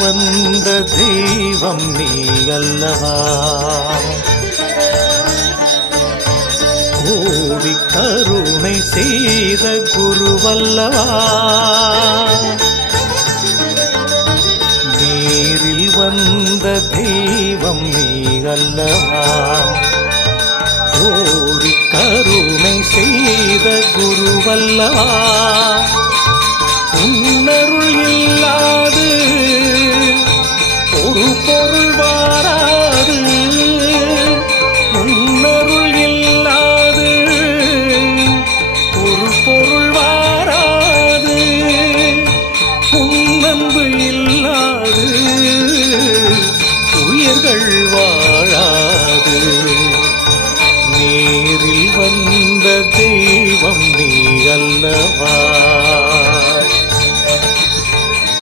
வந்த தெய்வம் நீ அல்லவா, கோடி கருணை செய்த குருவல்லவா, நேரில் வந்த தெய்வம் நீ அல்லவா, கோடி கருணை செய்த குருவல்லவா, உன்னருள் இல்லாது ஒரு பொருள் வாராது, உன்னருள் இல்லாது ஒரு பொருள் வாராது, உன்னன்பு